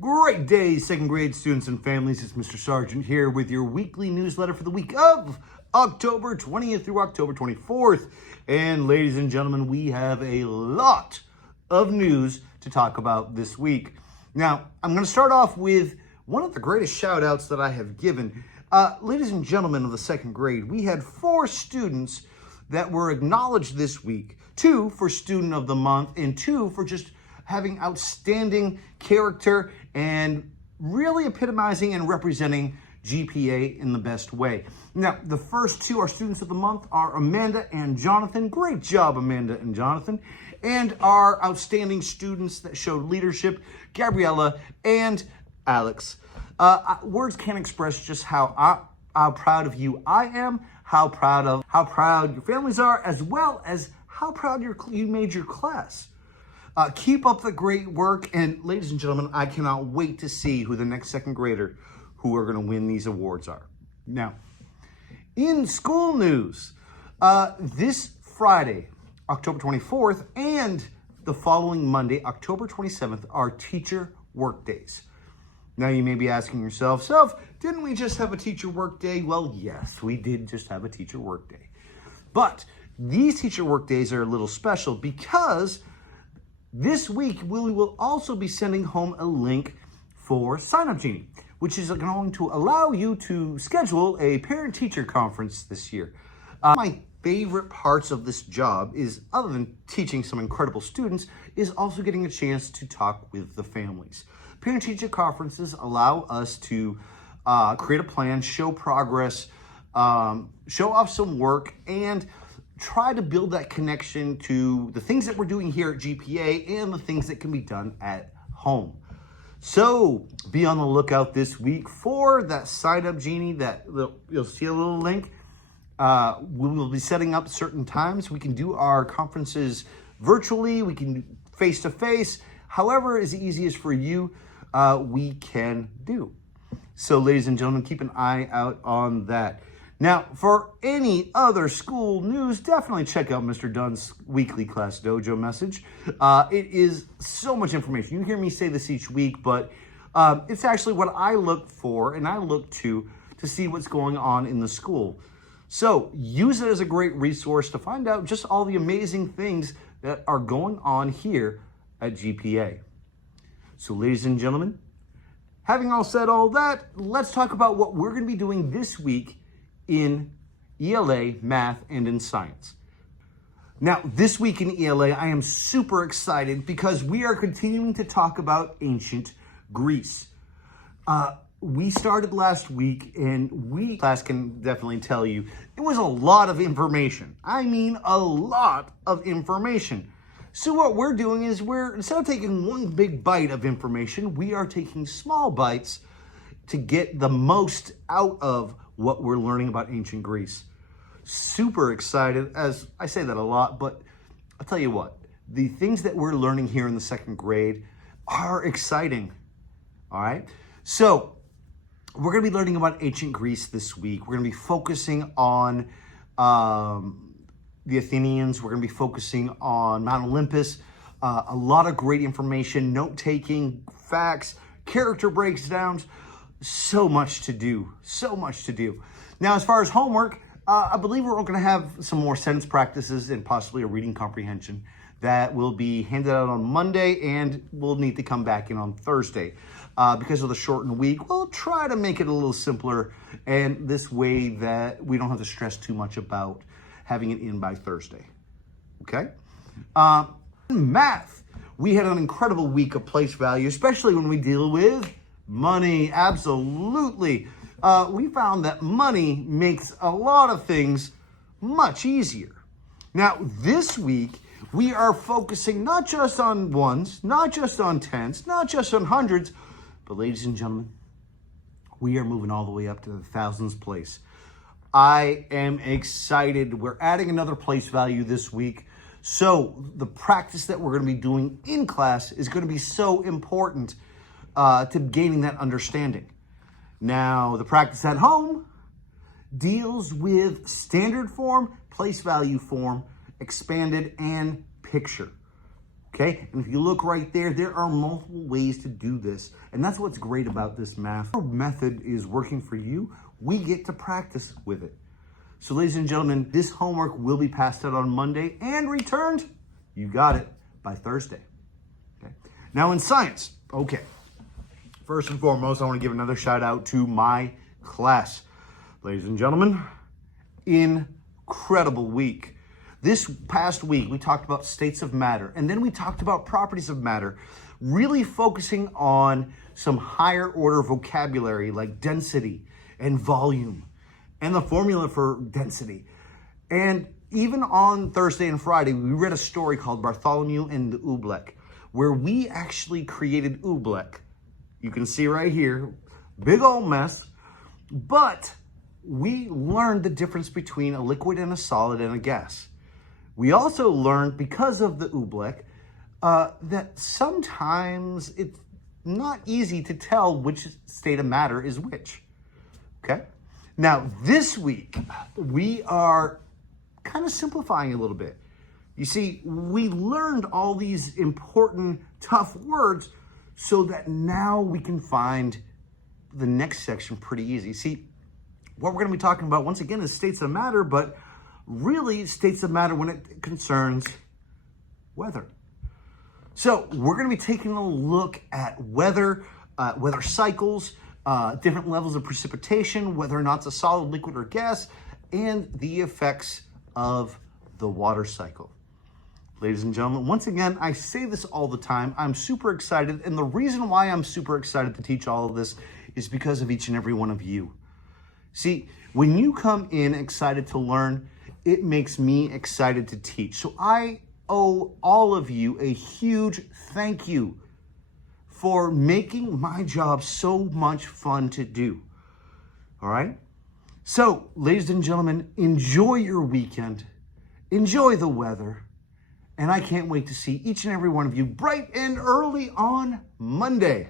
Great day, second grade students and families. It's Mr. Sargent here with your weekly newsletter for the week of October 20th through October 24th. And ladies and gentlemen, we have a lot of news to talk about this week. Now, I'm going to start off with one of the greatest shout outs that I have given. Ladies and gentlemen of the second grade, we had 4 students that were acknowledged this week. 2 for Student of the Month and 2 for just having outstanding character and really epitomizing and representing GPA in the best way. Now, the first 2 are Students of the Month are Amanda and Jonathan. Great job, Amanda and Jonathan. And our outstanding students that showed leadership, Gabriella and Alex. Words can't express just how proud of you I am, how proud your families are, as well as how proud you made your class. Keep up the great work, and ladies and gentlemen, I cannot wait to see who the next second grader who are going to win these awards are. Now, in school news, this Friday, October 24th, and the following Monday, October 27th, are teacher work days. Now, you may be asking yourself, didn't we just have a teacher work day? Well, yes, we did just have a teacher work day. But these teacher work days are a little special because this week, we will also be sending home a link for Sign Up Genie, which is going to allow you to schedule a parent-teacher conference this year. My favorite parts of this job is, other than teaching some incredible students, is also getting a chance to talk with the families. Parent-teacher conferences allow us to create a plan, show progress, show off some work, and try to build that connection to the things that we're doing here at GPA and the things that can be done at home. So be on the lookout this week for that Sign Up Genie. That you'll see a little link. We will be setting up certain times. We can do our conferences virtually. We can do face-to-face. However is easiest for you, we can do. So ladies and gentlemen, keep an eye out on that. Now, for any other school news, definitely check out Mr. Dunn's weekly Class Dojo message. It is so much information. You hear me say this each week, but it's actually what I look for and I look to see what's going on in the school. So use it as a great resource to find out just all the amazing things that are going on here at GPA. So ladies and gentlemen, having all said all that, let's talk about what we're going to be doing this week in ELA, math, and in science. Now, this week in ELA, I am super excited because we are continuing to talk about ancient Greece. We started last week, and class can definitely tell you, it was a lot of information. I mean, a lot of information. So what we're doing is instead of taking one big bite of information, we are taking small bites to get the most out of what we're learning about ancient Greece. Super excited, as I say that a lot, but I'll tell you what, the things that we're learning here in the second grade are exciting, all right? So we're gonna be learning about ancient Greece this week. We're gonna be focusing on the Athenians. We're gonna be focusing on Mount Olympus, a lot of great information, note-taking, facts, character breakdowns, so much to do. Now, as far as homework, I believe we're going to have some more sentence practices and possibly a reading comprehension that will be handed out on Monday, and we'll need to come back in on Thursday. Because of the shortened week, we'll try to make it a little simpler, and this way that we don't have to stress too much about having it in by Thursday. Okay? Math. We had an incredible week of place value, especially when we deal with money. Absolutely. We found that money makes a lot of things much easier. Now, this week, we are focusing not just on ones, not just on tens, not just on hundreds, but ladies and gentlemen, we are moving all the way up to the thousands place. I am excited. We're adding another place value this week. So the practice that we're going to be doing in class is going to be so important to gaining that understanding. Now, the practice at home deals with standard form, place value form, expanded, and picture. Okay, and if you look right there, there are multiple ways to do this. And that's what's great about this math. Our method is working for you. We get to practice with it. So ladies and gentlemen, this homework will be passed out on Monday and returned, you got it, by Thursday. Okay. Now in science, okay. First and foremost, I want to give another shout out to my class. Ladies and gentlemen, incredible week. This past week, we talked about states of matter, and then we talked about properties of matter, really focusing on some higher order vocabulary like density and volume and the formula for density. And even on Thursday and Friday, we read a story called Bartholomew and the Oobleck, where we actually created Oobleck. You can see right here, big old mess, but we learned the difference between a liquid and a solid and a gas. We also learned, because of the Oobleck, that sometimes it's not easy to tell which state of matter is which, okay? Now, this week, we are kind of simplifying a little bit. You see, we learned all these important, tough words so that now we can find the next section pretty easy. See, what we're going to be talking about, once again, is states of matter, but really states of matter when it concerns weather. So we're going to be taking a look at weather, weather cycles, different levels of precipitation, whether or not it's a solid, liquid, or gas, and the effects of the water cycle. Ladies and gentlemen, once again, I say this all the time. I'm super excited, and the reason why I'm super excited to teach all of this is because of each and every one of you. See, when you come in excited to learn, it makes me excited to teach. So I owe all of you a huge thank you for making my job so much fun to do. All right? So, ladies and gentlemen, enjoy your weekend. Enjoy the weather. And I can't wait to see each and every one of you bright and early on Monday.